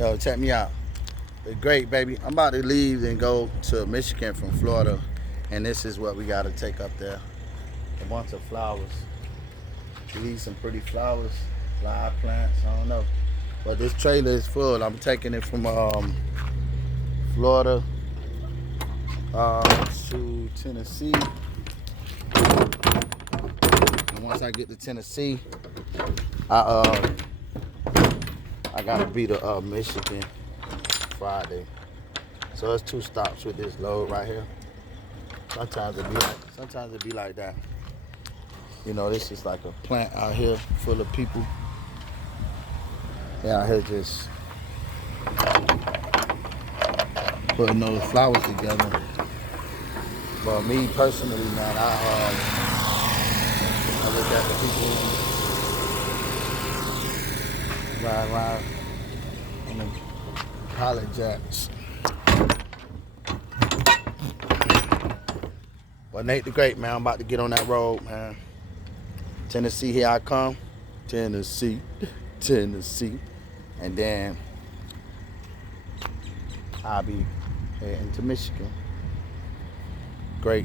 Yo, check me out. The great, baby. I'm about to leave and go to Michigan from Florida. And this is what we got to take up there. A bunch of flowers. We need some pretty flowers, live plants, I don't know. But this trailer is full. I'm taking it from Florida to Tennessee. And once I get to Tennessee, I gotta be to Michigan Friday. So it's 2 stops with this load right here. Sometimes it be like that. You know, this is like a plant out here full of people. They out here just putting those flowers together. But me personally, man, I look at the people ride around in the college jacks. But Nate the Great, man, I'm about to get on that road, man. Tennessee, here I come. Tennessee. And then I'll be heading to Michigan. Great.